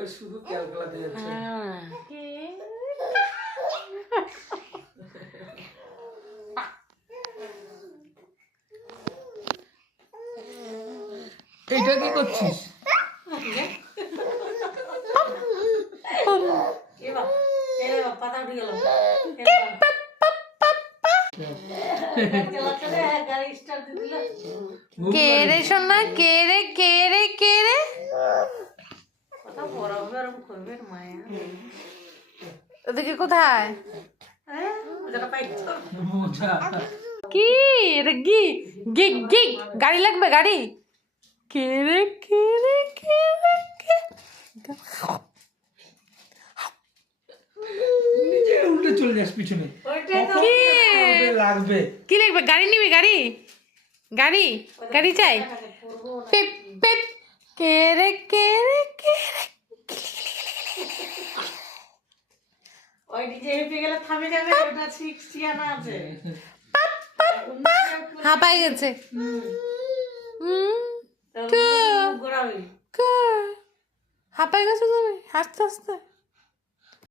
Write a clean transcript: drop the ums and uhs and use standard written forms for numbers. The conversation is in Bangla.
ওই শুধু ক্যালকুলাতে যাচ্ছে। এইটা কি করছিস? কে রে সোনা, কে রে, কে রে, কে রে? ওদিকে কোথায় কি রে? গি গি গি গাড়ি লাগবে, গাড়ি। কে রে, কে রে, কে রে, কে? নিজে উল্টে চলে যাস পিছনে। কি লাগবে, কি লাগবে? গাড়ি নিবি? গাড়ি, গাড়ি, গাড়ি চাই। পেপ পেপ কে রে, কে রে, কে রে? ওই ডিজে হেপে গেলে থামে যাবে, ওটা 60 আনা আছে। হাঁপাই গেছে। গোড়া হই হাঁপাই গেছো তুমি আস্তে আস্তে।